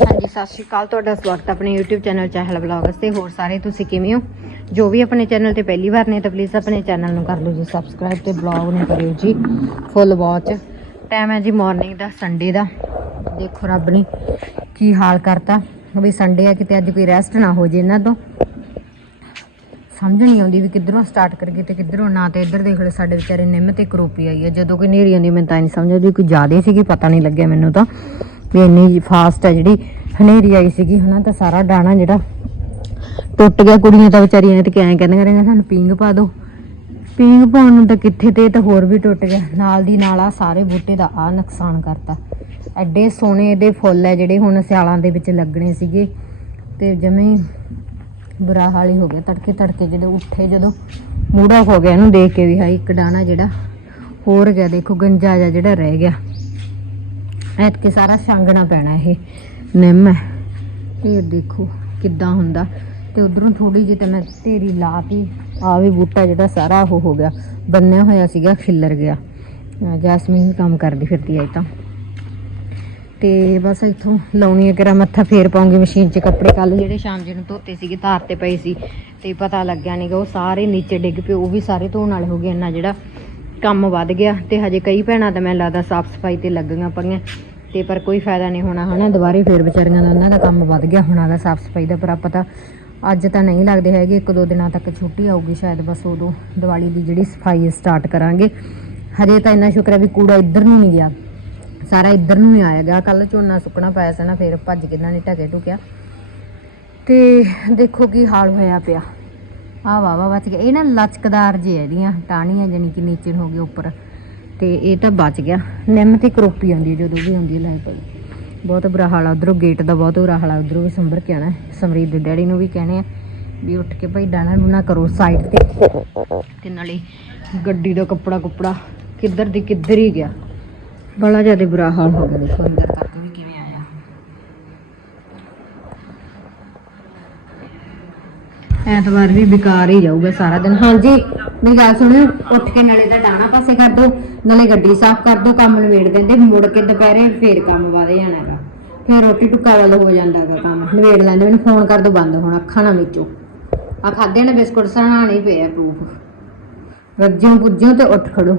ਹਾਂਜੀ, ਸਤਿ ਸ਼੍ਰੀ ਅਕਾਲ। ਤੁਹਾਡਾ ਸਵਾਗਤ ਹੈ ਆਪਣੇ YouTube ਚੈਨਲ ਚਾਹਲ ਵਲੌਗਸ ਤੇ। ਹੋਰ ਸਾਰੇ ਤੁਸੀਂ ਕਿਵੇਂ ਹੋ? ਜੋ ਵੀ ਆਪਣੇ ਚੈਨਲ ਤੇ ਪਹਿਲੀ ਵਾਰ ਨੇ ਤਾਂ ਪਲੀਜ਼ ਆਪਣੇ ਚੈਨਲ ਨੂੰ ਕਰ ਲਓ ਜੀ ਸਬਸਕ੍ਰਾਈਬ ਤੇ ਬਲੌਗ ਨੂੰ ਕਰਿਓ ਜੀ ਫੁੱਲ ਵਾਚ ਟਾਈਮ ਹੈ ਜੀ ਮਾਰਨਿੰਗ ਦਾ ਸੰਡੇ ਦਾ। ਦੇਖੋ ਰੱਬ ਨੇ ਕੀ ਹਾਲ ਕਰਤਾ। ਵੀ ਸੰਡੇ ਆ, ਕਿਤੇ ਅੱਜ ਕੋਈ ਰੈਸਟ ਨਾ ਹੋ ਜੇ ਇਹਨਾਂ ਤੋਂ। ਸਮਝ ਨਹੀਂ ਆਉਂਦੀ ਵੀ ਕਿੱਧਰੋਂ ਸਟਾਰਟ ਕਰੀਏ ਤੇ ਕਿੱਧਰੋਂ ਨਾ। ਤੇ ਇੱਧਰ ਦੇਖ ਲਓ, ਸਾਡੇ ਵਿਚਾਰੇ ਨਿੰਮ ਤੇ ਕਰੋਪੀ ਆਈ ਹੈ। ਜਦੋਂ ਕੋਈ ਨੇਰੀ ਆਉਂਦੀ, ਮੈਨੂੰ ਤਾਂ ਨਹੀਂ ਸਮਝ ਆਉਂਦੀ, ਕੋਈ ਜ਼ਿਆਦਾ ਸੀਗੀ, ਪਤਾ ਨਹੀਂ ਲੱਗਿਆ ਮੈਨੂੰ ਤਾਂ। ਵੀ ਇੰਨੀ ਫਾਸਟ ਹੈ ਜਿਹੜੀ। ਹਨੇਰੀ ਆਈ ਸੀਗੀ, ਹਨਾ, ਤਾਂ ਸਾਰਾ ਡਾਣਾ ਜਿਹੜਾ ਟੁੱਟ ਗਿਆ। ਕੁੜੀਆਂ ਤਾਂ ਵਿਚਾਰੀਆਂ ਨੇ ਤੇ ਕਿਵੇਂ ਕਹਿੰਦੀਆਂ ਰਹਿੰਦੀਆਂ ਸਾਨੂੰ ਪੀਂਗ ਪਾ ਦਿਓ। ਪੀਂਗ ਪਾਉਣ ਨੂੰ ਤਾਂ ਕਿੱਥੇ ਤੇ ਤਾਂ ਹੋਰ ਵੀ ਟੁੱਟ ਗਿਆ। ਨਾਲ ਦੀ ਨਾਲ ਆ ਸਾਰੇ ਬੂਟੇ ਦਾ ਆ ਨੁਕਸਾਨ ਕਰਤਾ। ਐਡੇ ਸੋਹਣੇ ਇਹਦੇ ਫੁੱਲ ਹੈ ਜਿਹੜੇ ਹੁਣ ਸਿਆਲਾਂ ਦੇ ਵਿੱਚ ਲੱਗਣੇ ਸੀਗੇ। ਤੇ ਜਮੇ ਬੁਰਾ ਹਾਲ ਹੀ ਹੋ ਗਿਆ। ਤੜਕੇ ਤੜਕੇ ਜਦੋਂ ਉੱਠੇ, ਜਦੋਂ ਮੂਡ ਹੋ ਗਿਆ ਇਹਨੂੰ ਦੇਖ ਕੇ ਵੀ ਹਾਈ ਇੱਕ ਡਾਣਾ ਜਿਹੜਾ ਹੋਰ ਗਿਆ ਦੇਖੋ, ਗੰਜਾ ਜਿਹਾ ਜਿਹੜਾ ਰਹਿ ਗਿਆ। ਐਤਕੇ ਸਾਰਾ ਛਾਂਗਣਾ ਪੈਣਾ ਇਹ। ਨਿੰਮ ਹੈ। ਇਹ ਦੇਖੋ ਕਿੱਦਾਂ ਹੁੰਦਾ। ਤੇ ਉਧਰੋਂ ਥੋੜੀ ਜਿਹੀ ਤੇ ਮੈਂ ਢੇਰੀ ਲਾਤੀ। ਆ ਵੀ ਬੂਟਾ ਜਿਹੜਾ ਸਾਰਾ ਉਹ ਹੋ ਗਿਆ। ਬੰਨਿਆ ਹੋਇਆ ਸੀਗਾ, ਖਿੱਲਰ ਗਿਆ। ਜੈਸਮੀਨ ਕੰਮ ਕਰਦੀ ਫਿਰਦੀ ਐ ਤਾਂ। ਤੇ ਬਸ ਇੱਥੋਂ ਲਾਉਣੀ ਹੈ ਕਿਰਾ ਮੱਥਾ ਫੇਰ ਪਾਉਂਗੀ ਮਸ਼ੀਨ 'ਚ ਕੱਪੜੇ। ਕੱਲ ਜਿਹੜੇ ਸ਼ਾਮ ਜੀ ਨੂੰ ਧੋਤੇ ਸੀਗੇ, ਧਾਰ ਤੇ ਪਏ ਸੀ। ਤੇ ਪਤਾ ਲੱਗਿਆ ਨਹੀਂਗਾ ਉਹ ਸਾਰੇ ਨੀਚੇ ਡਿੱਗ ਪਏ। ਉਹ ਵੀ ਸਾਰੇ ਧੋਣ ਵਾਲੇ ਹੋ ਗਏ। ਇੰਨਾ ਜਿਹੜਾ ਕੰਮ ਵੱਧ ਗਿਆ। ਤੇ ਹਜੇ ਕਈ ਭੈਣਾਂ ਤਾਂ ਮੈਂ ਲੱਗਦਾ ਸਾਫ਼ ਸਫ਼ਾਈ ਤੇ ਲੱਗੀਆਂ ਪਈਆਂ। ਤੇ ਪਰ ਕੋਈ ਫਾਇਦਾ ਨਹੀਂ ਹੋਣਾ, ਹਨਾ? ਦੁਬਾਰੇ ਫੇਰ ਵਿਚਾਰੀਆਂ ਦਾ ਉਹਨਾਂ ਦਾ ਕੰਮ ਵੱਧ ਗਿਆ ਹੋਣਾਗਾ ਸਾਫ਼ ਸਫ਼ਾਈ ਦਾ ਪਰ ਆਪਾਂ ਤਾਂ ਅੱਜ ਤਾਂ ਨਹੀਂ ਲੱਗਦੇ ਹੈਗੇ, ਇੱਕ ਦੋ ਦਿਨਾਂ ਤੱਕ ਛੁੱਟੀ ਆਊਗੀ ਸ਼ਾਇਦ, ਬਸ ਉਦੋਂ ਦੀਵਾਲੀ ਦੀ ਜਿਹੜੀ ਸਫ਼ਾਈ ਸਟਾਰਟ ਕਰਾਂਗੇ। ਹਜੇ ਤਾਂ ਇੰਨਾ ਸ਼ੁਕਰ ਹੈ ਵੀ ਕੂੜਾ ਇੱਧਰ ਨੂੰ ਨਹੀਂ ਗਿਆ, ਸਾਰਾ ਇੱਧਰ ਨੂੰ ਹੀ ਆਇਆ ਗਿਆ। ਕੱਲ ਝੋਨਾ ਸੁੱਕਣਾ ਪਾਇਆ ਸੀ ਨਾ, ਫਿਰ ਭੱਜ ਕੇ ਇਹਨਾਂ ਨੇ ਢਕੇ ਢੁਕਿਆ। ਤੇ ਦੇਖੋ ਕੀ ਹਾਲ ਹੋਇਆ ਪਿਆ। ਆ ਵਾ ਵਾ ਬਚ ਗਿਆ ਇਹ ਨਾ ਲਚਕਦਾਰ ਜੇ ਇਹਦੀਆਂ, ਟਾਹਣੀਆਂ ਜਾਨੀ ਕਿ ਨੀਚੇ ਹੋ ਗਏ ਉੱਪਰ। ਤੇ ਇਹ ਤਾਂ ਬਚ ਗਿਆ। ਨਿੰਮ ਤੇ ਕਰੋਪੀ ਆਉਂਦੀ ਹੈ ਜਦੋਂ ਵੀ ਆਉਂਦੀ ਹੈ ਲੈ ਪਈ ਬਹੁਤ ਬੁਰਾ ਹਾਲ ਆ। ਉਧਰੋਂ ਗੇਟ ਦਾ ਬਹੁਤ ਬੁਰਾ ਹਾਲ ਆ। ਉਧਰੋਂ ਵੀ ਸੰਭਰ ਕੇ ਆਣਾ ਸਮਰੀਤ ਦੇ ਡੈਡੀ ਨੂੰ ਵੀ ਕਹਿਣੇ ਆ ਵੀ ਉੱਠ ਕੇ ਭਾਈ ਡਾਣਾ ਡੂਣਾ ਕਰੋ ਸਾਈਡ ਤੇ। ਤੇ ਨਾਲੇ ਗੱਡੀ ਦਾ ਕੱਪੜਾ ਕੁਪੜਾ ਕਿੱਧਰ ਦੀ ਕਿੱਧਰ ਹੀ ਗਿਆ। ਬੜਾ ਜ਼ਿਆਦਾ ਬੁਰਾ ਹਾਲ ਹੋ ਗਿਆ। ਦੇਖੋ, ਅੰਦਰ ਤੱਕ ਵੀ ਕਿਵੇਂ ਆਇਆ ਐਤਵਾਰ ਵੀ ਬੇਕਾਰ ਹੀ ਜਾਊਗਾ ਸਾਰਾ ਦਿਨ। ਹਾਂਜੀ ਮੇਰੀ ਗੱਲ ਸੁਣੋ ਉੱਠ ਕੇ ਨਾਲੇ ਤਾਂ ਡਾਣਾ ਪਾਸੇ ਕਰ ਦੋ ਨਾਲੇ ਗੱਡੀ ਸਾਫ਼ ਕਰ ਦੋ ਕੰਮ ਨਵੇੜ ਦਿੰਦੇ ਮੁੜ ਕੇ ਦੁਪਹਿਰੇ ਫੇਰ ਕੰਮ ਵਧ ਜਾਣਾਗਾ ਫੇਰ ਰੋਟੀ ਟੁੱਕਾ ਵੱਲ ਹੋ ਜਾਂਦਾਗਾ ਕੰਮ ਨਵੇੜ ਲੈਂਦੇ ਮੈਨੂੰ ਫੋਨ ਕਰ ਦੋ ਬੰਦ ਹੁਣ ਅੱਖਾਂ ਨਾ ਵਿੱਚੋਂ ਆ ਖਾਦੇ ਨੇ ਬਿਸਕੁਟ ਸਣਾਣੇ ਪਏ ਆ ਪ੍ਰੂਫ ਰੱਜਿਓ ਪੁੱਜਿਓ ਤੇ ਉੱਠ ਖੜੋ।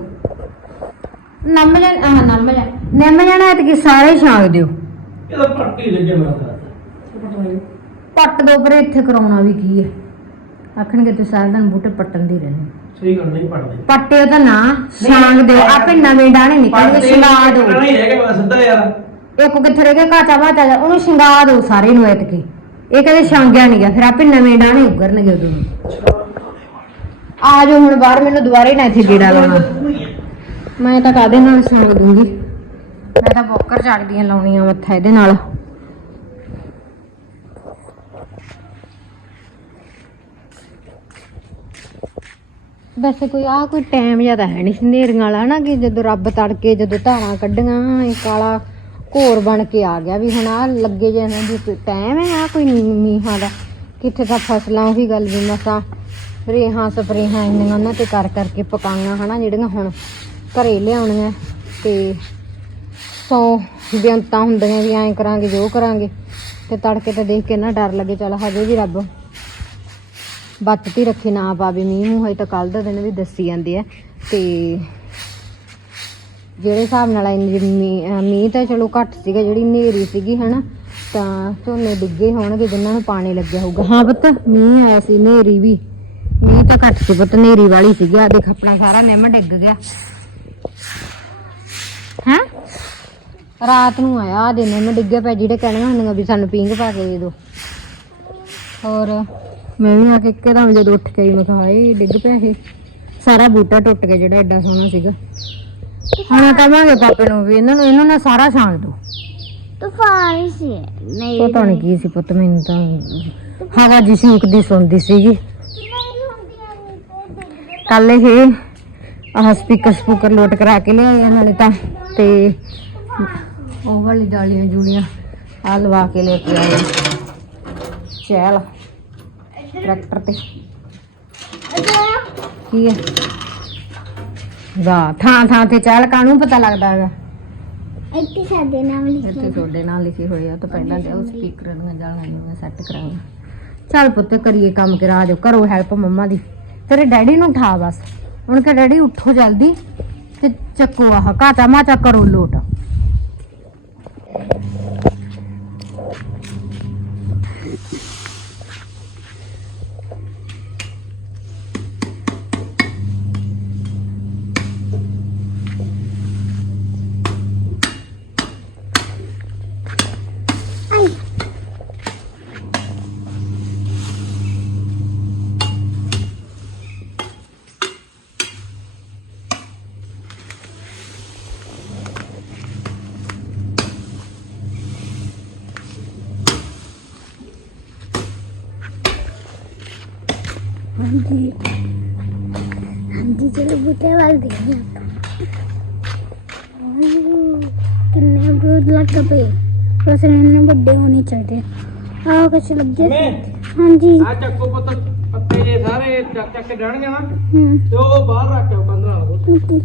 ਨੰਮ ਜਾ ਆਹ ਨੰਮ ਨਿੰਮ ਜਾਣਾ ਤੇ ਕਿ ਸਾਰੇ ਛਾਂਗ ਦਿਓ। ਇਹਦਾ ਪੱਟੀ ਲੱਗੇ ਮੇਰਾ ਤਾਂ ਪੱਟ ਦੋ ਪਰ ਇੱਥੇ ਕਰਾਉਣਾ ਵੀ ਕੀ ਹੈ? ਆਖਣਗੇ ਤੁਸੀਂ ਸਾਰਾ ਦਿਨ ਬੂਟੇ ਪੱਟਣ ਦੀ ਰਹਿੰਦੇ। ਸਹੀ ਗੱਲ ਨਹੀਂ ਪੜਦੇ ਪੱਟੇ ਤਾਂ ਨਾ ਛਾਂਗ ਦਿਓ ਆਪੇ ਨਵੇਂ ਡਾਣੇ ਨਿਕਲਣਗੇ ਛਿੰਗਾ ਦਿਓ ਨਹੀਂ ਹੈਗਾ ਬਸ ਸਿੱਧਾ ਯਾਰ। ਇੱਕ ਕਿੱਥੇ ਰਹਿ ਗਿਆ ਘਾਟਾ ਬਾਟਾ ਜਿਹਾ, ਉਹਨੂੰ ਛਿੰਗਾ ਦਿਓ ਸਾਰੇ ਨੂੰ ਐਤਕੀ ਇਹ ਕਦੇ ਛਾਂਗਿਆ ਨਹੀਂ ਗਿਆ ਫਿਰ ਆਪੇ ਨਵੇਂ ਡਾਣੇ ਉੱਗਰਨਗੇ ਉਦੋਂ। ਆ ਜਾਓ ਹੁਣ ਬਾਹਰ ਮੈਨੂੰ ਦੁਬਾਰੇ ਨਾ ਇੱਥੇ ਗੇੜਾ ਲਾਉਣਾ। ਮੈਂ ਤਾਂ ਕਾਦੇ ਨਾਲ ਛਾਂਗ ਦੂੰਗੀ? ਮੈਂ ਤਾਂ ਬੋਕਰ ਝਾੜਦੀਆਂ ਲਾਉਣੀਆਂ ਮੱਥਾ ਇਹਦੇ ਨਾਲ। ਵੈਸੇ ਕੋਈ ਆ ਕੋਈ ਟਾਈਮ ਜ਼ਿਆਦਾ ਹੈ ਨਹੀਂ ਹਨੇਰੀਆਂ ਵਾਲਾ ਨਾ ਕਿ ਜਦੋਂ ਰੱਬ ਤੜਕੇ ਜਦੋਂ ਧਾਰਾਂ ਕੱਢੀਆਂ, ਇਹ ਕਾਲਾ ਘੋਰ ਬਣ ਕੇ ਆ ਗਿਆ ਵੀ ਹੁਣ ਆ ਲੱਗੇ ਜੇ ਇਹਨਾਂ ਦੀ ਟਾਈਮ ਹੈ ਆ ਕੋਈ ਮੀਂਹਾਂ ਦਾ। ਕਿੱਥੇ ਤਾਂ ਫਸਲਾਂ, ਉਹੀ ਗੱਲ ਵੀ ਮਸਾ ਰੇਹਾਂ, ਸਪਰੇਹਾਂ ਇੰਨੀਆਂ ਉਹਨਾਂ ਤੇ ਕਰ ਕਰਕੇ ਪਕਾਈਆਂ ਹਨਾ, ਜਿਹੜੀਆਂ ਹੁਣ ਘਰੇ ਲਿਆਉਣੀਆਂ। ਤੇ ਸੌ ਬੇਅੰਤਾਂ ਹੁੰਦੀਆਂ ਵੀ ਐਂ ਕਰਾਂਗੇ, ਜੋ ਕਰਾਂਗੇ। ਤੇ ਤੜਕੇ ਤੇ ਦੇਖ ਕੇ ਨਾ ਡਰ ਲੱਗੇ, ਚੱਲ ਹਜੇ ਵੀ ਰੱਬ ਬੱਤਤੀ ਰੱਖੇ ਨਾ ਪਾਵੇ ਮੀਂਹ ਮੂੰਹ ਹਜੇ ਤਾਂ ਕੱਲ ਦਾ ਦਿਨ ਵੀ ਦੱਸੀ ਜਾਂਦੇ ਆ। ਤੇ ਜਿਹੜੇ ਹਿਸਾਬ ਨਾਲ ਮੀਂਹ ਤਾਂ ਚਲੋ ਘੱਟ ਸੀਗਾ ਜਿਹੜੀ ਹਨੇਰੀ ਸੀਗੀ ਹਨਾ ਤਾਂ ਝੋਨੇ ਡਿੱਗੇ ਹੋਣਗੇ ਜਿਨ੍ਹਾਂ ਨੂੰ ਪਾਣੀ ਲੱਗਿਆ ਹੋਊਗਾ। ਹਾਂ ਪੁੱਤ ਮੀਂਹ ਆਇਆ ਸੀ ਹਨੇਰੀ ਵੀ। ਮੀਂਹ ਤਾਂ ਘੱਟ ਸੀ ਪੁੱਤ ਹਨੇਰੀ ਵਾਲੀ ਸੀਗੀ। ਆ ਦੇਖ ਆਪਣਾ ਸਾਰਾ ਨਿੰਮ ਡਿੱਗ ਗਿਆ। ਹੈਂ? ਰਾਤ ਨੂੰ ਆਇਆ ਆ ਦੇ ਨਿੰਮ ਡਿੱਗੇ ਪਏ ਜਿਹੜੇ ਕਹਿਣੀਆਂ ਹੁੰਦੀਆਂ ਵੀ ਸਾਨੂੰ ਪੀਂਘ ਪਾ ਕੇ ਦੇ ਦਿਓ ਹੋਰ? ਮੈਂ ਵੀ ਆ ਕੇ ਇੱਕਦਮ ਜਦੋਂ ਉੱਠ ਕੇ ਆਈ ਮੈਂ ਕਿਹਾ ਹਾਏ ਡਿੱਗ ਪਿਆ ਇਹ। ਸਾਰਾ ਬੂਟਾ ਟੁੱਟ ਗਿਆ ਜਿਹੜਾ ਐਡਾ ਸੋਹਣਾ ਸੀਗਾ। ਹੁਣ ਕਹਾਂਗੇ ਪਾਪੇ ਨੂੰ ਵੀ ਇਹਨਾਂ ਨੂੰ ਇਹਨੂੰ ਨਾ ਸਾਰਾ ਛਾਂਗ ਦੋ। ਤੂਫਾਨ ਸੀ। ਨਹੀਂ ਪਤਾ ਨਹੀਂ ਕੀ ਸੀ ਪੁੱਤ ਮੈਨੂੰ ਤਾਂ ਹਵਾ ਜੀ ਸ਼ੂਕਦੀ ਸੁਣਦੀ ਸੀਗੀ। ਕੱਲ ਇਹ ਆਹ ਸਪੀਕਰ ਸਪੂਕਰ ਲੋਟ ਕਰਾ ਕੇ ਲਿਆਏ ਨਾਲੇ ਤਾਂ ਤੇ ਉਹ ਵਾਲੀ ਡਾਲੀਆਂ ਜੂਲੀਆਂ ਆ ਲਵਾ ਕੇ ਲੈ ਕੇ ਆਏ ਚੈਲ। ਟਰੈਕਟਰ ਤੇ ਕੀ ਹੈ? ਵਾਹ ਥਾਂ ਥਾਂ ਤੇ ਚਾਲ ਕਾਨੂੰ ਪਤਾ ਲੱਗਦਾ ਹੈਗਾ? ਇੱਥੇ ਸਾਡੇ ਨਾਮ ਇੱਥੇ ਲਿਖਿਆ ਤੁਹਾਡੇ ਨਾਲ ਲਿਖੇ ਹੋਏ ਆ ਤਾਂ ਪਹਿਲਾਂ ਤੇ ਉਹ ਸਪੀਕਰ ਦੀਆਂ ਜਾਲਾਂ ਨੂੰ ਸੈੱਟ ਕਰਾਂਗਾ। ਚੱਲ ਪੁੱਤ ਕਰੀਏ ਕੰਮ ਕਰਾ ਦਿਓ ਕਰੋ ਹੈਲਪ ਮੰਮਾ ਦੀ। ਤੇਰੇ ਡੈਡੀ ਨੂੰ ਉਠਾ ਬਸ। ਹੁਣ ਕਿ ਡੈਡੀ ਉੱਠੋ ਜਲਦੀ ਤੇ ਚੱਕੋ ਆਹ ਕਾਚਾ ਮਾਚਾ ਕਰੋ ਲੋਟ। ਹਾਂਜੀ ਹਾਂਜੀ ਚਲੋ ਬੂਟੇ ਵੱਲ ਦੇਖਦੇ ਓਹ, ਕਿੰਨੇ ਅਮਰੂਦ ਲੱਗ ਪਏ। ਬਸ ਇਹਨਾਂ ਵੱਡੇ ਹੋਣੇ ਚਾਹੀਦੇ। ਆਹ ਕੁਛ ਲੱਗੇ ਹਾਂਜੀ। ਆ ਚੱਕੋ ਪੁੱਤ ਪੱਤੇ ਜੇ ਸਾਰੇ ਚੱਕ ਚੱਕ ਕੇ ਡਾਣਗੇ ਨਾ ਤੇ ਉਹ ਬਾਹਰ ਰੱਖ ਕੇ 15 ਵਾਲਾ ਓਕੇ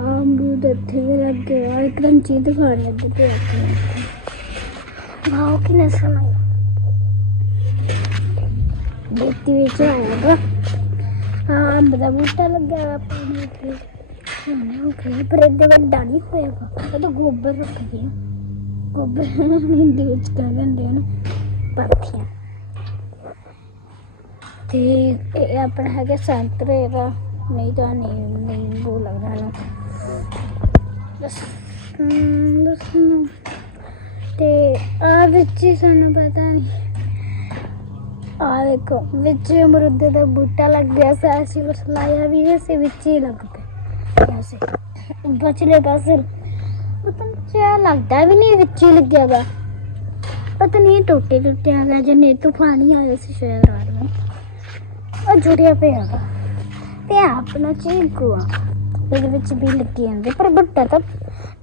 ਅਮਰੂਦ ਇੱਥੇ ਵੀ ਲੱਗੇ ਆ। ਇੱਕ ਰੰਚੀ ਦਿਖਾਣੀ ਇੱਧਰ ਤੇ ਵਾਓ ਕਿੰਨਾ ਸੋਹਣਾ। ਹੈ। ਵਿੱਚ ਆਇਆ ਹਾਂ, ਅੰਬ ਦਾ ਬੂਟਾ ਲੱਗਿਆ ਵਾ ਪਾਣੀ ਤੇ ਸੋਹਣਾ ਹੋ ਪਰ ਇਹਦੇ ਵੱਡਾ ਨਹੀਂ ਹੋਏਗਾ ਇਹ ਤਾਂ ਗੋਬਰ ਰੱਖ ਗਿਆ ਗੋਬਰ ਹਿੰਦੀ ਵਿੱਚ ਕਹਿ ਦਿੰਦੇ ਹਨ। ਪਾਥੀਆਂ। ਤੇ ਇਹ ਆਪਣਾ ਹੈਗਾ ਸੰਤਰੇ ਦਾ ਨਹੀਂ ਤਾਂ ਨਹੀਂ ਨਿੰਬੂ ਲੱਗਦਾ ਨਾ। ਬਸ ਬਸ ਤੇ ਆ ਵਿੱਚ ਸਾਨੂੰ ਪਤਾ ਨਹੀਂ ਆ ਦੇਖੋ, ਵਿੱਚ ਅਮਰੂਦ ਦਾ ਬੂਟਾ ਲੱਗ ਗਿਆ ਸੀ ਅਸੀਂ ਬਸ ਲਾਇਆ ਵੀ ਹੈ ਸੀ, ਵਿੱਚ ਹੀ ਲੱਗ ਪਿਆ। ਐਸੇ ਬਚਲੇ ਪਾਸੇ ਪਤਾ ਨਹੀਂ ਲੱਗਦਾ ਵੀ ਨਹੀਂ, ਵਿੱਚ ਹੀ ਲੱਗਿਆ ਵਾ। ਪਤਾ ਨਹੀਂ ਟੁੱਟੇ ਟੁੱਟੇ ਆ ਗਿਆ ਜਨੇ ਤੂਫਾਨ ਹੀ ਆਇਆ ਸੀ ਸ਼ਾਇਦ ਰਾਤ ਨੂੰ। ਉਹ ਜੁੜਿਆ ਪਿਆ ਵਾ। ਤੇ ਆਹ ਆਪਣਾ ਚੀਕੂ ਆ। ਇਹਦੇ ਵਿੱਚ ਵੀ ਲੱਗੀ ਜਾਂਦੇ ਪਰ ਬੁੱਟਾ ਤਾਂ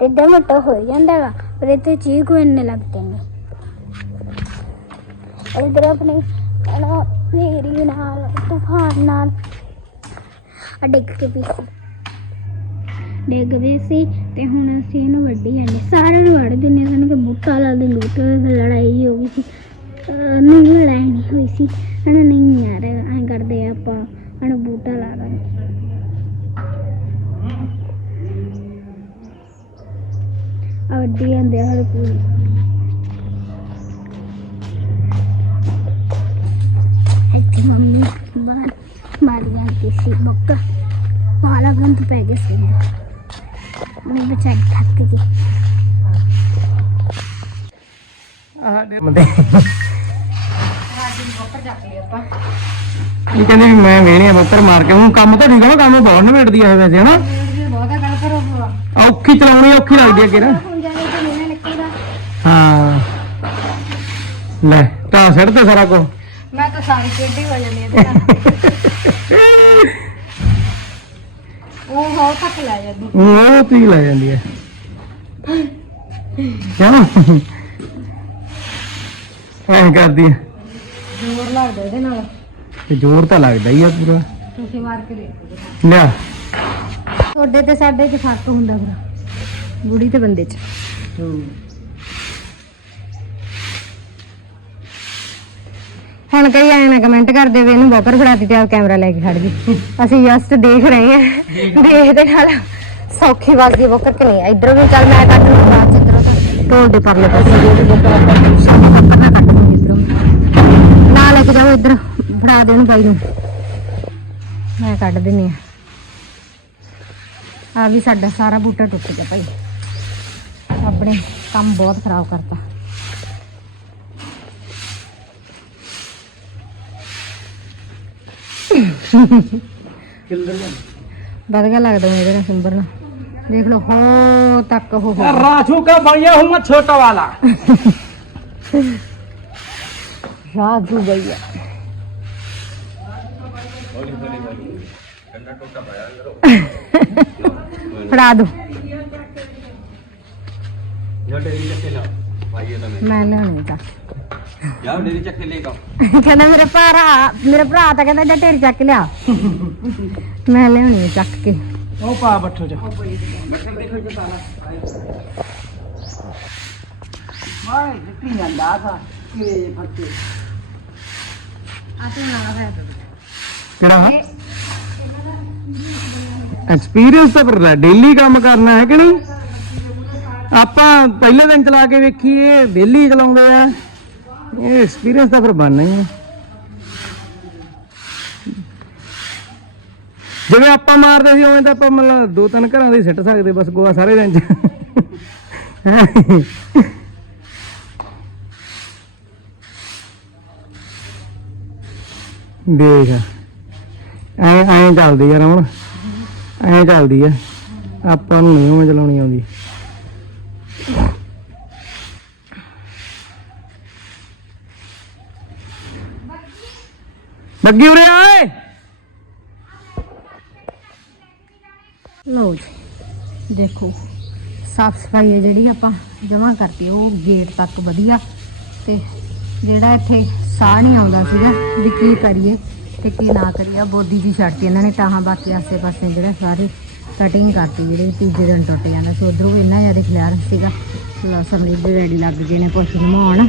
ਏਡਾ ਮੋਟਾ ਹੋ ਜਾਂਦਾ ਵਾ, ਪਰ ਇਹ ਇੱਥੇ ਚੀਕੂ ਇੰਨੇ ਲੱਗਦੇ ਨੇ। ਇਧਰ ਆਪਣੇ ਨਾ ਨੇਰੀ ਨਾਲ ਤੂਫਾਨ ਨਾਲ। ਡਿੱਗ ਕੇ ਵੀ ਸੀ। ਡਿੱਗ ਵੀ ਸੀ ਤੇ ਹੁਣ ਅਸੀਂ ਇਹਨੂੰ ਵੱਢੀ ਜਾਂਦੇ ਸਾਰਿਆਂ ਨੂੰ ਵੱਢ ਦਿੰਦੇ ਹਾਂ, ਸਾਨੂੰ ਕਿ ਬੂਟਾ ਲਾ ਦੇ ਬੂਟੇ ਨਾਲ ਲੜਾਈ ਹੋ ਗਈ ਸੀ। ਅਹ ਨਹੀਂ ਲੜਾਈ ਨਹੀਂ ਹੋਈ ਸੀ। ਹਣਾ ਨਹੀਂ ਯਾਰ ਐਂ ਕਰਦੇ ਆ ਆਪਾਂ। ਹਣਾ ਬੂਟਾ ਲਾ ਦਾਂਗੇ ਆ ਵੱਡੀ ਜਾਂਦੇ ਆ ਹਰ ਪੂਰੀ ਜਾਂਦੀ ਸੀ ਬੱਕਾ ਮਾਲਾ ਗੰਦ ਪੈ ਗਿਆ ਸੀ। ਮੈਂ ਬਚਾਈ ਥੱਕ ਗਈ। ਆਹ ਦੇ ਬੰਦੇ ਉੱਪਰ ਚੱਕ ਲਈ ਆਪਾਂ ਇਹ ਕਹਿੰਦੇ ਵੀ ਮੈਂ ਵੇਹਣੇ ਆ ਬੱਤਰ ਮਾਰ ਕੇ। ਹੁਣ ਕੰਮ ਤਾਂ ਠੀਕ ਆ ਨਾ ਕੰਮ ਬਹੁਤ ਨਿਬੜਦੀ ਆ ਇਹ ਵੈਸੇ ਹਨਾ? ਵੀਡੀਓ ਬਹੁਤ ਆ ਗੱਲ ਕਰੋ ਔਖੀ ਚਲਾਉਣੀ ਔਖੀ ਲੱਗਦੀ ਆ ਕਿਰਾ ਹੁਣ ਜਾਣੇ ਤੇ ਨਹੀਂ ਲੱਗੇਗਾ ਹਾਂ। ਲੈ ਤਾਂ ਸਿਰ ਤੇ ਸਾਰਾ ਕੁਝ ਮੈਂ ਤਾਂ ਸਾਰੀ ਕਿੱਡੀ ਹੋ ਜਾਂਦੀ ਇਹਦੇ ਨਾਲ। ਉਹ ਹੋ ਤੱਕ ਲੈ ਜਾਂਦੀ। ਉਹ ਤੀ ਲੈ ਜਾਂਦੀ ਹੈ। ਕਿਉਂ? ਐਂ ਕਰਦੀ ਹੈ। ਜ਼ੋਰ ਲੱਗਦਾ ਇਹਦੇ ਨਾਲ। ਤੇ ਜ਼ੋਰ ਤਾਂ ਲੱਗਦਾ ਹੀ ਆ ਪੂਰਾ। ਤੁਸੀਂ ਮਾਰ ਕੇ ਦੇਖੋ ਲਿਆ। ਤੁਹਾਡੇ ਤੇ ਸਾਡੇ 'ਚ ਫ਼ਰਕ ਹੁੰਦਾ ਫਿਰ ਬੁੜੀ ਤੇ ਬੰਦੇ 'ਚ। ਹੁਣ ਕਈ ਆਏ ਨਾ ਕਮੈਂਟ ਕਰਦੇ ਵੀ ਇਹਨੂੰ ਬੋਕਰ ਫੜਾਤੀ ਤੇ ਆ ਕੈਮਰਾ ਲੈ ਕੇ ਖੜ ਗਈ। ਅਸੀਂ ਜਸਟ ਦੇਖ ਰਹੇ ਹਾਂ। ਦੇਖਦੇ ਨਾਲ ਸੌਖੀ ਵੱਜਦੀ ਬੋਕਰ ਕਿ ਨਹੀਂ ਇਧਰੋਂ ਵੀ ਚੱਲ ਮੈਂ ਕੱਢ ਲੂੰ ਬਾਅਦ ਚ ਇਧਰੋਂ ਤਾਂ ਢੋਲ ਦੇ ਪਰਲੇ ਪਾਸੇ। ਜੋ ਬੋਕਰ ਆਪਾਂ ਕੱਢ ਲੂੰਗੀ ਇਧਰੋਂ ਨਾ ਲੈ ਕੇ ਜਾਓ ਇਧਰ, ਫੜਾ ਦੇ ਬਾਈ ਨੂੰ। ਮੈਂ ਕੱਢ ਦਿੰਨੀ ਆ ਆ ਵੀ ਸਾਡਾ ਸਾਰਾ ਬੂਟਾ ਟੁੱਟ ਗਿਆ ਭਾਈ। ਆਪਣੇ ਕੰਮ ਬਹੁਤ ਖਰਾਬ ਕਰਤਾ। बदगा लगता मेरे ना सिंबर ना देख लो हो तक हो, हो। राजू का भैया हूँ मैं छोटा वाला राजू भैया फड़ा दो मैं लेने का ਜਾਓ ਡੇਰੀ ਚੱਕ ਕੇ ਲੈ ਕੇ ਆਓ। ਕਹਿੰਦਾ ਮੇਰੇ ਭਰਾ ਮੇਰੇ ਭਰਾ ਤਾਂ ਕਹਿੰਦਾ ਜਾ ਢੇਰ ਚੱਕ ਲਿਆ। ਮੈਂ ਲਿਆਉਣੀ ਆ ਚੱਕ ਕੇ। ਉਹ ਪਾ ਬੱਠੋ ਚ ਮਾਏ ਦਿੱਤੀ ਜਾਂਦਾ ਥਾ ਕਿ ਬੱਚੇ ਆ ਤੂੰ ਨਾ ਹੋਇਆ ਕਿਹੜਾ? ਐਕਸਪੀਰੀਅੰਸ ਤਾਂ ਪਰ ਡੇਲੀ ਕੰਮ ਕਰਨਾ ਹੈ ਕਿ ਨਹੀਂ? ਆਪਾਂ ਪਹਿਲੇ ਦਿਨ ਚਲਾ ਕੇ ਵੇਖੀ ਇਹ ਡੇਲੀ ਚਲਾਉਂਦੇ ਆ। ਇਹ ਐਕਸਪੀਰੀਅੰਸ ਤਾਂ ਫਿਰ ਬਣਨਾ ਹੀ ਹੈ ਜਿਵੇਂ ਆਪਾਂ ਮਾਰਦੇ ਸੀ, ਉਵੇਂ ਤਾਂ ਆਪਾਂ ਮਤਲਬ ਦੋ ਤਿੰਨ ਘਰਾਂ ਦੇ ਸਿੱਟ ਸਕਦੇ, ਬਸ ਗੋਆ ਸਾਰੇ ਦਿਨ ਚ। ਦੇਖ, ਐ ਐ ਚੱਲਦੀ ਆ ਰਮਣ ਐ ਚੱਲਦੀ ਆ। ਆਪਾਂ ਨੂੰ ਨਹੀਂ ਉਹ ਚਲਾਉਣੀ ਆਉਂਦੀ। ਲੱਗੀ ਉਰੇ ਆਏ। ਲਓ ਜੀ, ਦੇਖੋ, ਸਾਫ਼ ਸਫ਼ਾਈ ਹੈ ਜਿਹੜੀ ਆਪਾਂ ਜਮਾ ਕਰਤੀ, ਉਹ ਗੇਟ ਤੱਕ ਵਧੀਆ। ਤੇ ਜਿਹੜਾ ਇੱਥੇ ਸਾਹ ਨਹੀਂ ਆਉਂਦਾ ਸੀਗਾ, ਵੀ ਕੀ ਕਰੀਏ ਤੇ ਕੀ ਨਾ ਕਰੀਏ, ਆਹ ਬੋਦੀ ਦੀ ਛੱਡਤੀ ਇਹਨਾਂ ਨੇ, ਤਾਂ ਬਾਕੀ ਆਸੇ ਪਾਸੇ ਜਿਹੜਾ ਸਾਰੇ ਕਟਿੰਗ ਕਰਤੀ, ਜਿਹੜੇ ਤੀਜੇ ਦਿਨ ਟੁੱਟ ਜਾਂਦਾ ਸੀ, ਉਧਰੋਂ ਇੰਨਾ ਜ਼ਿਆਦਾ ਖਿਲਾਰ ਸੀਗਾ। ਲਓ ਸਮਰੀਤ ਦੇ ਰੈਡੀ ਲੱਗ ਗਏ ਨੇ ਪੁੱਛ ਨਮਾਉਣ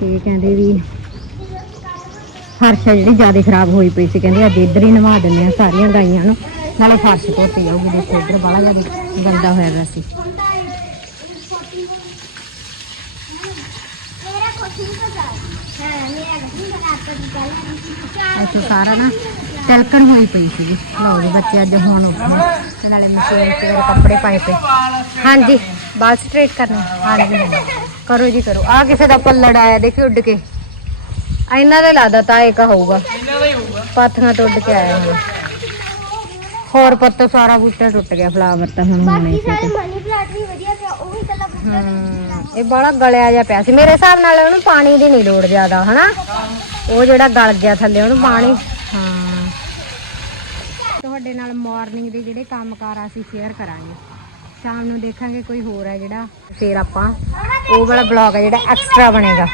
ਤੇ ਕਹਿੰਦੇ ਵੀ ਫਰਸ਼ ਜਿਹੜੀ ਜ਼ਿਆਦਾ ਖਰਾਬ ਹੋਈ ਪਈ ਸੀ, ਕਹਿੰਦੇ ਅੱਜ ਇੱਧਰ ਹੀ ਨਵਾ ਦਿੰਦੇ ਆ ਸਾਰੀਆਂ ਗਾਈਆਂ ਨੂੰ, ਨਾਲੇ ਫਰਸ਼ ਧੋਤੀ ਜਾਊਗੀ, ਦੇਖੋ ਇੱਧਰ ਬਾਲਾ ਜ਼ਿਆਦਾ ਗੰਦਾ ਹੋਇਆ ਪਿਆ ਸੀ। ਇੱਥੇ ਸਾਰਾ ਨਾ ਤਿਲਕਣ ਹੋਈ ਪਈ ਸੀਗੀ ਲਓ ਜੀ ਬੱਚੇ ਅੱਜ ਹੁਣ ਉੱਠਣਾ ਨਾਲੇ ਮਸ਼ੀਨ 'ਚ ਮੇਰੇ ਕੱਪੜੇ ਪਾਏ ਪਏ। ਹਾਂਜੀ, ਬਾਲ ਸਟ੍ਰੇਟ ਕਰਨਾ। ਹਾਂਜੀ ਕਰੋ ਜੀ ਕਰੋ। ਆ ਕਿਸੇ ਦਾ ਪੱਲੜ ਆਇਆ ਦੇਖਿਓ ਉੱਡ ਕੇ। ਇਹਨਾਂ ਦੇ ਲਾਦਾ ਤਾਂ ਇੱਕ ਹੋਊਗਾ। ਇਹਨਾਂ ਦਾ ਹੀ ਹੋਊਗਾ। ਪਾਥੀਆਂ ਟੁੱਟ ਕੇ ਆਇਆ ਹੋਰ ਪੱਤੇ ਸਾਰਾ ਬੂਟਾ ਟੁੱਟ ਗਿਆ ਫਲਾਵਰ ਤਾਂ ਹੁਣ ਹੋਣੇ ਬਾਕੀ ਸਾਰੇ ਮਨੀ ਪਲਾਂਟ ਵੀ ਵਧੀਆ ਪਿਆ ਉਹ ਵੀ ਕੱਲਾ ਬੂਟਾ ਤੇ ਇਹ ਬੜਾ ਗਲਿਆ ਜਿਹਾ ਪਿਆ ਸੀ। ਮੇਰੇ ਹਿਸਾਬ ਨਾਲ ਉਹਨੂੰ ਪਾਣੀ ਦੀ ਨਹੀਂ ਲੋੜ ਜ਼ਿਆਦਾ ਹਨਾ? ਉਹ ਜਿਹੜਾ ਗਲ ਗਿਆ ਥੱਲੇ ਉਹਨੂੰ ਪਾਣੀ ਤੁਹਾਡੇ ਨਾਲ ਮਾਰਨਿੰਗ ਦੇ ਜਿਹੜੇ ਕੰਮਕਾਰ ਅਸੀਂ ਸ਼ੇਅਰ ਕਰਾਂਗੇ। ਸ਼ਾਮ ਨੂੰ ਦੇਖਾਂਗੇ ਕੋਈ ਹੋਰ ਹੈ ਜਿਹੜਾ। ਫੇਰ ਆਪਾਂ ਉਹ ਵਾਲਾ ਬਲੌਗ ਹੈ ਜਿਹੜਾ ਐਕਸਟਰਾ ਬਣੇਗਾ।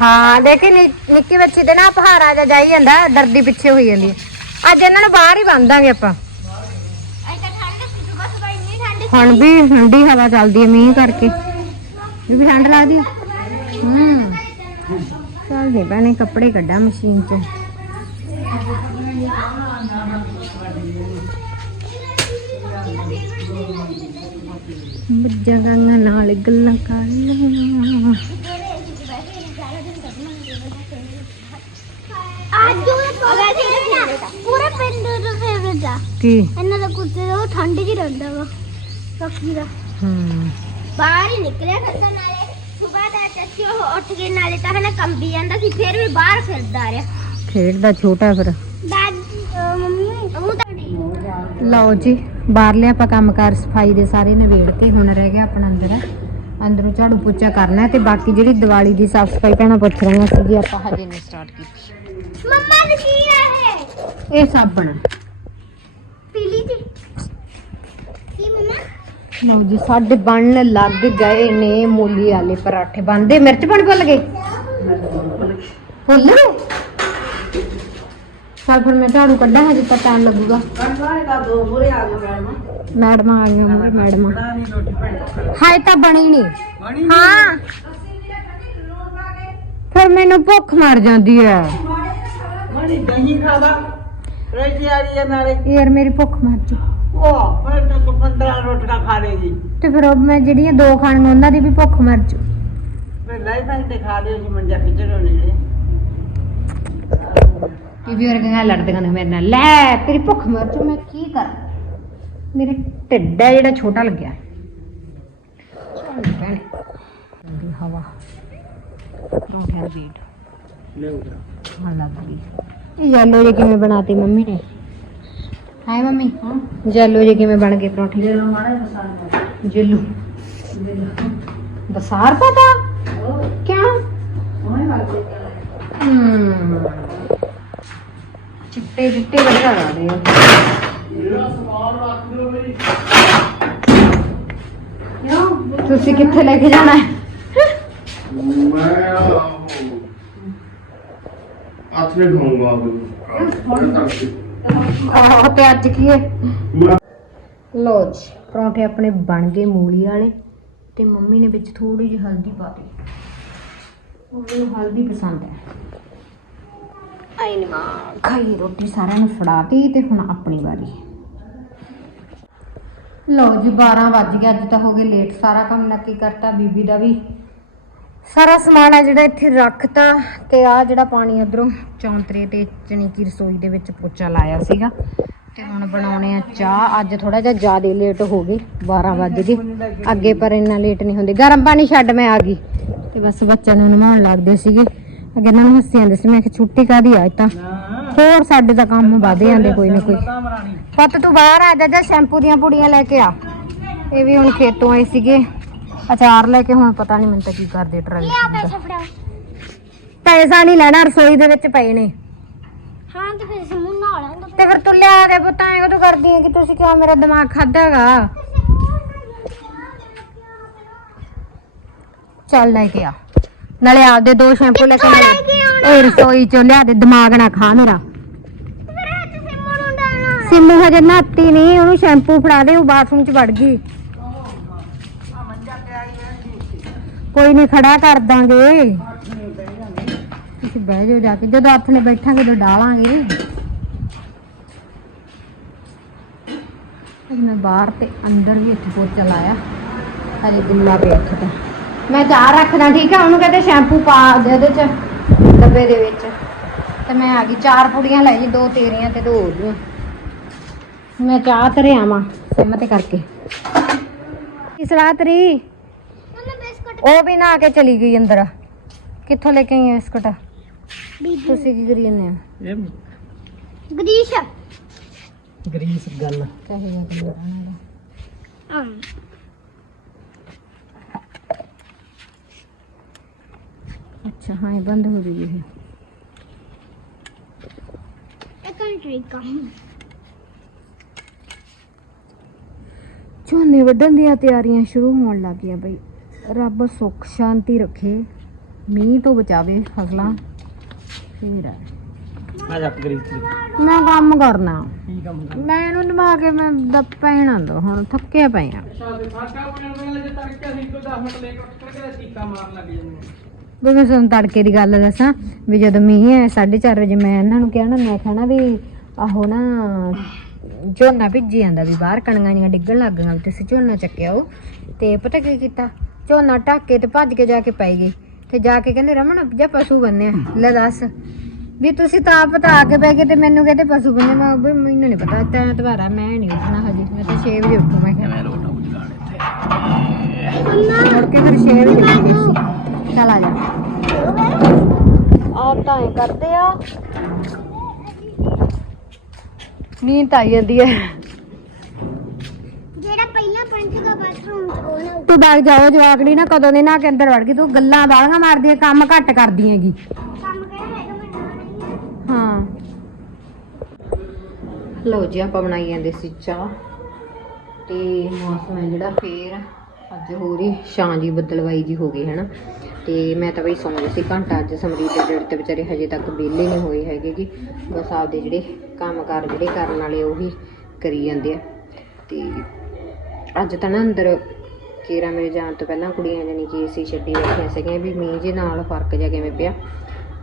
ਹਾਂ, ਦੇਖੀ ਨਿ- ਨਿੱਕੀ ਬੱਚੀ ਤੇ ਨਾ ਪਹਾੜਾ ਜਾ ਜਾਈ ਜਾਂਦਾ ਦਰਦੀ ਪਿੱਛੇ ਹੋਈ ਜਾਂਦੀ ਅੱਜ ਇਹਨਾਂ ਨੂੰ ਬਾਹਰ ਹੀ ਬੰਦਾਂਗੇ ਆਪਾਂ। ਹੁਣ ਵੀ ਠੰਡੀ ਹਵਾ ਚੱਲਦੀ ਹੈ, ਮੀਂਹ ਕਰਕੇ। ਵੀ ਵੀ ਠੰਡ ਲੱਗਦੀ ਹੈ? ਹੂੰ। ਚੱਲ ਦੇ ਭੈਣੇ, ਕੱਪੜੇ ਕੱਢਾ ਮਸ਼ੀਨ ਚੋਂ। ਬੱਜਾਂ ਗਾਂਗਾ ਨਾਲ ਗੱਲਾਂ ਕਰ ਦਾ। ਕੀ? ਇਹਨਾਂ ਦਾ ਕੁੱਤੇ ਦਾ ਉਹ ਠੰਡ ਜੀ ਰਹਿੰਦਾ ਵਾ ਪੱਖੀ ਦਾ। ਹੂੰ। ਬਾਹਰ ਹੀ ਨਿਕਲਿਆ ਕਰਦਾ ਨਾਲੇ। ਸਵੇਰ ਦਾ ਚੱਚੀ ਉਹ ਉੱਠ ਕੇ ਨਾਲੇ ਤਾਂ ਹਨਾ ਕੰਬੀ ਜਾਂਦਾ ਸੀ ਫਿਰ ਵੀ ਬਾਹਰ ਫਿਰਦਾ ਰਿਹਾ। ਖੇਡਦਾ ਛੋਟਾ ਫਿਰ। ਦਾਦੀ ਅਹ ਮੰਮੀ ਉਹ ਤਾਂ ਨਹੀਂ ਲਓ ਜੀ ਬਾਹਰਲੇ ਆਪਾਂ ਕੰਮਕਾਰ ਸਫ਼ਾਈ ਦੇ ਸਾਰੇ ਨਿਬੇੜ ਕੇ ਹੁਣ ਰਹਿ ਗਿਆ ਆਪਣਾ ਅੰਦਰ। ਅੰਦਰੋਂ ਝਾੜੂ ਪੋਚਾ ਕਰਨਾ ਹੈ ਤੇ ਬਾਕੀ ਜਿਹੜੀ ਦੀਵਾਲੀ ਦੀ ਸਾਫ਼ ਸਫ਼ਾਈ ਭੈਣਾਂ ਪੁੱਛ ਰਹੀਆਂ ਸੀ ਜੀ ਆਪਾਂ ਹਜੇ ਨਹੀਂ ਸਟਾਰਟ ਕੀਤੀ। ਮੰਮਾ ਨੇ ਕੀ ਆ ਇਹ? ਇਹ ਸਾਬਣ। ਪੀਲੀ ਜੀ। ਕੀ ਮੰਮਾ? ਲਓ ਜੀ ਸਾਡੇ ਬਣਨ ਲੱਗ ਗਏ ਨੇ ਮੂਲੀ ਵਾਲੇ ਪਰਾਠੇ। ਬਣਦੇ? ਮਿਰਚ ਬਣ ਭੁੱਲ ਗਏ? ਭੁੱਲ ਗਏ? ਚੱਲ ਫਿਰ ਮੈਂ ਝਾੜੂ ਕੱਢਾਂ ਹਜੇ ਤਾਂ ਟਾਈਮ ਲੱਗੂਗਾ। ਕੰਟਵਾਲੇ ਦਾ ਦੋ ਮੁਰੇ ਆ ਗਏ ਮੈਡਮ ਆ ਗਈਆਂ ਮੂਹਰੇ ਮੈਡਮਾਂ। ਹਾਏ ਤਾਂ ਬਣੀ ਨਹੀਂ ਹਾਂ। ਫਿਰ ਮੈਨੂੰ ਭੁੱਖ ਮਰ ਜਾਂਦੀ ਹੈ। ਬਣੀ ਦਹੀਂ ਖਾਦਾ। ਰੋਟੀ ਆ ਰਹੀ ਹੈ ਨਾਲੇ। ਯਾਰ ਮੇਰੀ ਭੁੱਖ ਮਰ ਜੂ ਉਹ ਫਿਰ ਤਾਂ 15 ਰੋਟੀਆਂ ਖਾ ਲੇਗੀ ਤੇ ਫਿਰ ਉਹ ਮੈਂ ਜਿਹੜੀਆਂ ਦੋ ਖਾਣੀਆਂ ਉਹਨਾਂ ਦੀ ਵੀ ਭੁੱਖ ਮਰ ਜੂ। ਫਿਰ ਨਹੀਂ ਤਾਂ ਤੇ ਖਾ ਲਿਓ ਜੀ ਮੰਜਾ ਖਿਚੜੋ ਨੇੜੇ। ਬੀਬੀ ਵਰਗੀਆਂ ਲੜਦੀਆਂ ਨੇ ਮੇਰੇ ਨਾਲ। ਲੈ ਤੇਰੀ ਭੁੱਖ ਮਰ ਜੂ ਮੈਂ ਕੀ ਕਰਾਂ? ਮੇਰੇ ਢਿੱਡ ਹੈ ਜਿਹੜਾ ਛੋਟਾ ਲੱਗਿਆ। ਚੱਲ ਭੈਣੇ। ਠੰਡੀ ਹਵਾ। ਪਰੌਂਠਿਆਂ ਦੀ ਬੀੜ ਹਾਂ ਲੱਗ ਗਈ। ਇਹ ਯੈਲੋ ਜੇ ਕਿਵੇਂ ਬਣਾਤੀ ਮੰਮੀ ਨੇ ਹਾਏ ਮੰਮੀ ਯੈਲੋ ਜੇ ਕਿਵੇਂ ਬਣ ਗਏ ਪਰੌਂਠੇ ਜੇ ਲੋ ਮਾੜਾ ਜਿਹਾ ਮਸਾਲਾ ਜਿੱਲੂ ਬਸਾਰ ਪਤਾ ਕਿਉਂ ਉਹਨੇ ਵਾਲੇ ਹਮ ਚਿੱਟੇ ਚਿੱਟੇ ਵਧੀਆ ਲੱਗਦੇ ਆ ਆਹ, ਤੇ ਅੱਜ ਕੀ ਹੈ? ਲੋ ਜੀ, ਪਰੌਂਠੇ ਆਪਣੇ ਬਣ ਗਏ ਮੂਲੀ ਵਾਲੇ ਤੇ ਮੰਮੀ ਨੇ ਵਿੱਚ ਥੋੜੀ ਜਿਹੀ ਹਲਦੀ ਪਾ ਦਿੱਤੀ। ਮੰਮੀ ਨੂੰ ਹਲਦੀ ਪਸੰਦ ਹੈ। ਆਈ ਨਾ ਖਾਈ ਰੋਟੀ, ਸਾਰਿਆਂ ਨੂੰ ਫੜਾਤੀ ਤੇ ਹੁਣ ਆਪਣੀ ਵਾਰੀ। ਲਓ ਜੀ 12 ਵੱਜ ਗਿਆ ਅੱਜ ਤਾਂ ਹੋ ਗਏ ਲੇਟ, ਸਾਰਾ ਕੰਮ ਨੱਕੀ ਕਰਤਾ, ਬੀਬੀ ਦਾ ਵੀ ਸਾਰਾ ਸਮਾਨ ਆ ਜਿਹੜਾ ਇੱਥੇ ਰੱਖਤਾ ਤੇ ਆ ਜਿਹੜਾ ਪਾਣੀ ਉਧਰੋਂ ਚੌਂਤਰੇ ਤੇ ਚਣੀ ਕੀ ਰਸੋਈ ਦੇ ਵਿੱਚ ਪੋਚਾ ਲਾਇਆ ਸੀਗਾ। ਤੇ ਹੁਣ ਬਣਾਉਣੇ ਆ ਚਾਹ। ਅੱਜ ਥੋੜਾ ਜਿਹਾ ਜ਼ਿਆਦਾ ਲੇਟ ਹੋ ਗਈ 12 ਵੱਜ ਗਏ। ਅੱਗੇ ਪਰ ਇੰਨਾ ਲੇਟ ਨਹੀਂ ਹੁੰਦੇ। ਗਰਮ ਪਾਣੀ ਛੱਡ ਮੈਂ ਆ ਗਈ। ਤੇ ਬਸ ਬੱਚਿਆਂ ਨੂੰ ਨਮਾਉਣ ਲੱਗਦੇ ਸੀਗੇ। ਅੱਗੇ ਇਹਨਾਂ ਨੂੰ ਹੱਸੀ ਜਾਂਦੇ ਸੀ। ਮੈਂ ਕਿ ਛੁੱਟੀ ਕਾਦੀ ਆ ਤਾਂ? ਹੋਰ ਸਾਡੇ ਦਾ ਕੰਮ ਵਧ ਜਾਂਦੇ ਕੋਈ ਨਾ ਕੋਈ। ਪੁੱਤ ਤੂੰ ਬਾਹਰ ਆ ਜਾ ਜਾ ਸ਼ੈਂਪੂ ਦੀਆਂ ਪੁੜੀਆਂ ਲੈ ਕੇ ਆ। ਇਹ ਵੀ ਹੁਣ ਖੇਤੋਂ ਆਏ ਸੀਗੇ। ਅਚਾਰ ਲੈ ਕੇ ਹੁਣ ਪਤਾ ਨਹੀਂ ਮੈਨੂੰ ਤਾਂ ਕੀ ਕਰਦੇ ਟਰਾਲੀ ਪੈਸੇ ਫੜਾਓ। ਪੈਸਾ ਨਹੀਂ ਲੈਣਾ ਰਸੋਈ ਦੇ ਵਿੱਚ ਪਏ ਨੇ। ਹਾਂ ਤੇ ਫਿਰ ਸਮੂਹ ਨਾਲ ਆਉਂਦਾ ਤੇ ਫਿਰ ਤੂੰ ਲਿਆ ਦੇ ਪੁੱਤਾਂ ਐ ਕਦੋਂ ਕਰਦੀ ਹੈ ਕਿ ਤੁਸੀਂ ਕਿਉਂ ਮੇਰਾ ਦਿਮਾਗ ਖਾਦਾਗਾ ਚੱਲ ਲੈ ਕੇ ਆ। ਨਾਲੇ ਆਪਦੇ ਦੋ ਸ਼ੈਂਪੂ ਲੈ ਕੇ ਆਉਣੇ। ਓਏ ਰਸੋਈ ਚੋਂ ਲਿਆ ਦੇ ਦਿਮਾਗ ਨਾ ਖਾ ਮੇਰਾ। ਸਿੰਮੂ ਹਜੇ ਨਹਾਤੀ ਨਹੀਂ ਉਹਨੂੰ ਸ਼ੈਂਪੂ ਫੜਾ ਦੇ ਉਹ ਬਾਥਰੂਮ 'ਚ ਵੜ ਗਈ। ਕੋਈ ਨਹੀਂ, ਖੜਾ ਕਰ ਦਾਂਗੇ। ਤੁਸੀਂ ਬਹਿ ਜਾਓ ਜਾ ਕੇ, ਜਦੋਂ ਹੱਥ ਬੈਠਾਂਗੇ, ਉਦੋਂ ਡਾਲਾਂਗੇ। ਮੈਂ ਬਾਹਰ ਤੇ ਅੰਦਰ ਵੀ ਇੱਥੇ ਪੋਚਾ ਲਾਇਆ। ਹਜੇ ਗੁੱਲਾ ਪਿਆ ਇੱਥੇ ਤਾਂ ਮੈਂ ਚਾਹ ਰੱਖਦਾ, ਠੀਕ ਆ? ਉਹਨੂੰ ਕਹਿੰਦੇ ਸ਼ੈਂਪੂ ਪਾ ਦੇ ਇਹਦੇ ਚ, ਡੱਬੇ ਦੇ ਵਿੱਚ। ਤੇ ਮੈਂ ਆ ਗਈ, ਚਾਰ ਪੁੜੀਆਂ ਲੈ ਜੀ, ਦੋ ਤੇਰੀਆਂ ਤੇ ਦੋ ਉਹਦੀਆਂ। ਮੈਂ ਚਾਹ ਤਰੇ ਆਵਾਂ ਸਿਮ ਤੇ ਕਰਕੇ। ਕੀ ਸਲਾਹ ਉਹ ਵੀ ਨਾ ਕੇ ਚਲੀ ਗਈ ਅੰਦਰ। ਕਿੱਥੋਂ ਲੈ ਕੇ ਆਈ ਬਿਸਕੁਟ? ਬੀਬੀ। ਤੁਸੀਂ ਕੀ ਕਰੀ ਜਾਂਦੇ ਹੋ? ਇਹ ਗਰੀਸ਼। ਗਰੀਸ ਗੱਲ। ਕਹੇ ਜਾ ਕੇ ਰਹਿਣਾ ਇਹਦਾ। ਹਾਂ। ਅੱਛਾ ਹਾਂ ਇਹ ਬੰਦ ਹੋ ਜੂਗੀ ਇਹ। ਇਹ ਕੰਟਰੀ ਕਾ ਝੋਨੇ ਵੱਢਣ ਦੀਆਂ ਤਿਆਰੀਆਂ ਸ਼ੁਰੂ ਹੋਣ ਲੱਗੀਆਂ ਬਈ। ਰੱਬ ਸੁੱਖ ਸ਼ਾਂਤੀ ਰੱਖੇ ਮੀਂਹ ਤੋਂ ਬਚਾਵੇ ਫਸਲਾਂ। ਫੇਰ ਆ। ਆ ਜਾ ਗਰੀਸ ਮੈਂ ਕੰਮ ਕਰਨਾ। ਕੀ ਕੰਮ ਕਰ ਮੈਂ ਇਹਨੂੰ ਨਵਾ ਕੇ ਮੈਂ ਪੈਣਾ ਦੋ ਹੁਣ ਥੱਕੇ ਪਏ ਆ। ਸਾਡਾ ਬਣ ਵੇਲੇ ਜੇ ਤੜਕੇ ਅਸੀਂ ਕੋਈ 10 ਮਿੰਟ ਲੈ ਕੇ ਉੱਠ ਕੇ ਟੀਕਾ ਮਾਰਨ ਲੱਗ ਜਾਂਦੇ ਵੀ ਮੈਂ ਤੁਹਾਨੂੰ ਤੜਕੇ ਦੀ ਗੱਲ ਦੱਸਾਂ ਵੀ ਜਦੋਂ ਮੀਂਹ ਆਇਆ 4:30 ਵਜੇ ਮੈਂ ਇਹਨਾਂ ਨੂੰ ਕਿਹਾ ਨਾ ਮੈਂ ਕਹਿਣਾ ਵੀ ਆਹੋ ਨਾ ਝੋਨਾ ਭਿੱਜੀ ਜਾਂਦਾ ਵੀ ਬਾਹਰ ਕਣੀਆਂ ਜੀਆਂ ਡਿੱਗਣ ਲੱਗ ਗਈਆਂ ਵੀ ਤੁਸੀਂ ਝੋਨਾ ਚੱਕਿਆ ਤੇ ਪਤਾ ਕੀ ਕੀਤਾ? ਝੋਨਾ ਢੱਕ ਕੇ ਤੇ ਭੱਜ ਕੇ ਜਾ ਕੇ ਪੈ ਗਈ। ਤੇ ਜਾ ਕੇ ਕਹਿੰਦੇ ਰਮਣ ਜਾ ਪਸ਼ੂ ਬੰਨਿਆ ਲੈ ਦੱਸ। ਵੀ ਤੁਸੀਂ ਤਾਂ ਆਪ ਤਾਂ ਆ ਕੇ ਬਹਿ ਗਏ ਤੇ ਮੈਨੂੰ ਕਹਿੰਦੇ ਪਸ਼ੂ ਬੰਨੇ। ਮੈਂ ਵੀ ਮੈਨੂੰ ਨਹੀਂ ਪਤਾ ਤਾਂ ਐਤਵਾਰ ਮੈਂ ਨਹੀਂ ਉੱਠਣਾ ਹਜੇ। ਮੈਂ ਤਾਂ 6 ਵਜੇ ਉੱਠੂ, ਮੈਂ ਕਿਹਾ। ਮੈਂ ਰੋਟਾ ਬੁਝਾਣ ਇੱਥੇ ਮੁੜ ਕੇ ਫਿਰ 6 ਵਜੇ ਉੱਠੀ ਚੱਲ ਆ ਜਾ। ਆ ਤਾਂ ਐ ਕਰਦੇ ਆ। ਨੀਂਦ ਆਈ ਜਾਂਦੀ ਹੈ ਜਿਹੜਾ ਪਹਿਲਾਂ ਪੰਜ ਦਾ ਬਾਥਰੂਮ ਚ ਉਹ ਨਾ ਤੂੰ ਬਾਗ ਜਾਓ ਜਵਾਕੜੀ ਨਾ ਕਦੋਂ ਦੀ ਨਾ ਕੇ ਅੰਦਰ ਵੜ ਗਈ ਤੂੰ ਗੱਲਾਂ ਬਾਲੀਆਂ ਮਾਰਦੀ ਹੈ ਕੰਮ ਘੱਟ ਕਰਦੀ ਹੈਗੀ। ਕੰਮ ਕਿਹੜਾ ਹੈਗਾ ਮੈਨੂੰ ਨਹੀਂ ਹਾਂ। ਲੋ ਜੀ ਆਪਾਂ ਬਣਾਈ ਜਾਂਦੇ ਸੀ ਚਾਹ। ਤੇ ਮੌਸਮ ਹੈ ਜਿਹੜਾ ਫੇਰ ਅੱਜ ਹੋ ਰਹੀ ਛਾਂ ਜੀ ਬੱਦਲਵਾਈ ਜੀ ਹੋ ਗਈ ਹੈ ਨਾ ਤੇ ਮੈਂ ਤਾਂ ਬਈ ਸੌਂ ਗਈ ਸੀ ਘੰਟਾ ਅੱਜ ਸਮਰੀਤ ਦੇ ਡੇਢ ਤੇ ਵਿਚਾਰੇ ਹਜੇ ਤੱਕ ਵਿਹਲੇ ਨਹੀਂ ਹੋਏ ਹੈਗੇ ਜੀ। ਬਸ ਆਪਦੇ ਜਿਹੜੇ ਕੰਮਕਾਰ ਜਿਹੜੇ ਕਰਨ ਵਾਲੇ ਉਹੀ ਕਰੀ ਜਾਂਦੇ ਆ। ਤੇ ਅੱਜ ਤਾਂ ਨਾ ਅੰਦਰ ਕੇਰਾ ਮੇਰੇ ਜਾਣ ਤੋਂ ਪਹਿਲਾਂ ਕੁੜੀਆਂ ਜਾਨੀ ਕਿ ਏਸੀ ਛੱਡੀ ਬੈਠੀਆਂ ਸੀਗੀਆਂ ਵੀ ਮੀਂਹ ਜੇ ਨਾਲ ਫ਼ਰਕ ਜਿਹਾ ਕਿਵੇਂ ਪਿਆ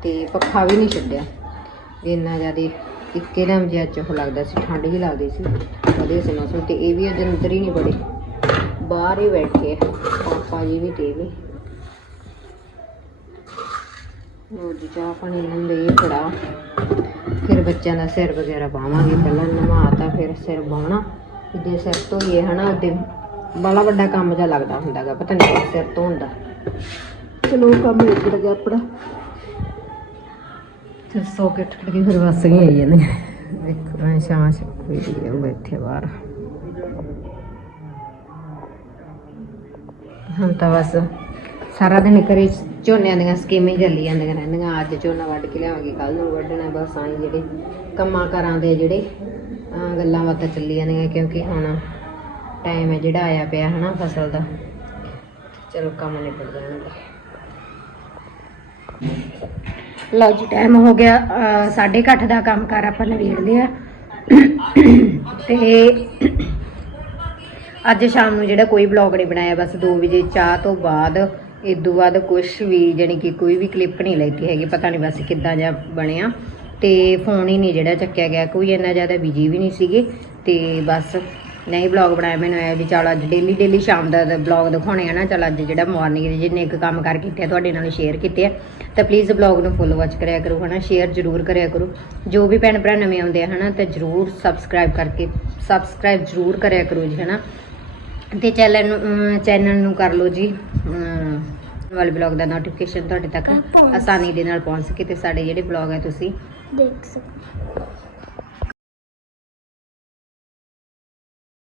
ਤੇ ਪੱਖਾ ਵੀ ਨਹੀਂ ਛੱਡਿਆ। ਵੀ ਇੰਨਾ ਜ਼ਿਆਦਾ ਇੱਕੇ ਦਮ ਜਿਹਾ ਚ ਲੱਗਦਾ ਸੀ, ਠੰਡ ਵੀ ਲੱਗਦੀ ਸੀ। ਵਧੀਆ ਸੀ ਮੌਸਮ ਤੇ ਇਹ ਵੀ ਅੱਜ ਅੰਦਰ ਹੀ ਨਹੀਂ ਬੜੇ ਬਾਹਰ ਹੀ ਬੈਠੇ ਪਾਪਾ ਜੀ ਵੀ ਤੇ ਵੀ। ਉਹ ਜੀ, ਚਾਹ ਪਾਣੀ ਇਹਨਾਂ ਦੇ ਫੜਾ। ਫਿਰ ਬੱਚਿਆਂ ਦਾ ਸਿਰ ਵਗੈਰਾ ਪਾਵਾਂਗੇ ਪਹਿਲਾਂ ਨਵਾਤਾ ਫਿਰ ਸਿਰ ਬਾਉਣਾ। ਜੇ ਸਿਰ ਧੋਈਏ ਹਨਾ, ਉਹਦੇ ਬੜਾ ਵੱਡਾ ਕੰਮ ਜਿਹਾ ਲੱਗਦਾ ਹੁੰਦਾਗਾ ਪਤਾ ਨਹੀਂ ਸਿਰ ਧੋਣ ਦਾ ਚਲੋ ਕੰਮ ਇੱਕ ਗਿਆ ਆਪਣਾ। ਤੇ ਸੋ ਕੇ ਠੜ ਕੇ ਫਿਰ ਬਸ ਗਈ ਆਈ ਜਾਂਦੇ ਦੇਖੋ ਮੈਂ ਸ਼ਾਮ ਕੋਈ ਵੀ ਉਹ ਬੈਠੇ ਬਾਹਰ। ਹੁਣ ਤਾਂ ਬਸ ਸਾਰਾ ਦਿਨ ਕਰੇ ਝੋਨਿਆਂ ਦੀਆਂ ਸਕੀਮਾਂ ਹੀ ਚੱਲੀ ਜਾਂਦੀਆਂ ਰਹਿੰਦੀਆਂ। ਅੱਜ ਝੋਨਾ ਵੱਢ ਕੇ ਲਿਆਵਾਂਗੇ ਕੱਲ ਨੂੰ ਵੱਢਣਾ ਬਸ ਆਈ ਜਿਹੜੇ ਕੰਮਾਂ ਕਰਾਂ ਦੇ ਜਿਹੜੇ ਗੱਲਾਂ ਬਾਤਾਂ ਚੱਲੀ ਜਾਂਦੀਆਂ ਕਿਉਂਕਿ ਹੁਣ ਟਾਈਮ ਹੈ ਜਿਹੜਾ ਆਇਆ ਪਿਆ ਹਨਾ ਫਸਲ ਦਾ। ਚਲੋ ਕੰਮ ਨਿਬੜ ਜਾਣਗੇ ਲਓ ਜੀ ਟਾਈਮ ਹੋ ਗਿਆ 8:30 ਦਾ ਕੰਮ ਕਰ ਆਪਾਂ ਨਵੇੜ ਲਿਆ ਤੇ ਅੱਜ ਸ਼ਾਮ ਨੂੰ ਜਿਹੜਾ ਕੋਈ ਬਲੌਗ ਨਹੀਂ ਬਣਾਇਆ, ਬਸ 2 ਵਜੇ ਚਾਹ ਤੋਂ ਬਾਅਦ ਇਦੋਂ ਬਾਅਦ ਕੁਝ ਵੀ, ਜਾਣੀ ਕਿ ਕੋਈ ਵੀ ਕਲਿੱਪ ਨਹੀਂ ਲੈ ਕੇ ਹੈਗੇ, ਪਤਾ ਨਹੀਂ ਬਸ ਕਿੱਦਾਂ ਜਿਹਾ ਬਣਿਆ। ਤੇ ਫੋਨ ਹੀ ਨਹੀਂ ਜਿਹੜਾ ਚੱਕਿਆ ਗਿਆ, ਕੋਈ ਇੰਨਾ ਜ਼ਿਆਦਾ ਬਿਜ਼ੀ ਵੀ ਨਹੀਂ ਸੀਗੇ। ਤੇ ਬਸ ਨਹੀਂ ਬਲੌਗ ਬਣਾਇਆ ਮੈਨੂੰ ਆਇਆ ਵੀ ਚਲ ਅੱਜ ਡੇਲੀ ਡੇਲੀ ਸ਼ਾਮ ਦਾ ਬਲੌਗ ਦਿਖਾਉਣੇ ਆ ਨਾ ਚਲ ਅੱਜ ਜਿਹੜਾ ਮਾਰਨਿੰਗ ਦੇ ਜਿੰਨੇ ਇੱਕ ਕੰਮ ਕਰ ਕੀਤੇ ਆ ਤੁਹਾਡੇ ਨਾਲ ਸ਼ੇਅਰ ਕੀਤੇ ਆ। ਤਾਂ ਪਲੀਜ਼ ਬਲੌਗ ਨੂੰ ਫੁੱਲ ਵਾਚ ਕਰਿਆ ਕਰੋ ਹਨਾ ਸ਼ੇਅਰ ਜ਼ਰੂਰ ਕਰਿਆ ਕਰੋ। ਜੋ ਵੀ ਭੈਣ ਭਰਾ ਨਵੇਂ ਆਉਂਦੇ ਆ ਹਨਾ ਤਾਂ ਜ਼ਰੂਰ ਸਬਸਕ੍ਰਾਈਬ ਕਰਕੇ ਸਬਸਕ੍ਰਾਈਬ ਜ਼ਰੂਰ ਕਰਿਆ ਕਰੋ ਜੀ ਹਨਾ। ਤੇ ਚੈਨਲ ਨੂੰ ਚੈਨਲ ਨੂੰ ਕਰ ਲਓ ਜੀ ਵਾਲੇ ਬਲੌਗ ਦਾ ਨੋਟੀਫਿਕੇਸ਼ਨ ਤੁਹਾਡੇ ਤੱਕ ਆਸਾਨੀ ਦੇ ਨਾਲ ਪਹੁੰਚ ਸਕੇ ਤੇ ਸਾਡੇ ਜਿਹੜੇ ਬਲੌਗ ਹੈ ਤੁਸੀਂ ਦੇਖ ਸਕੋ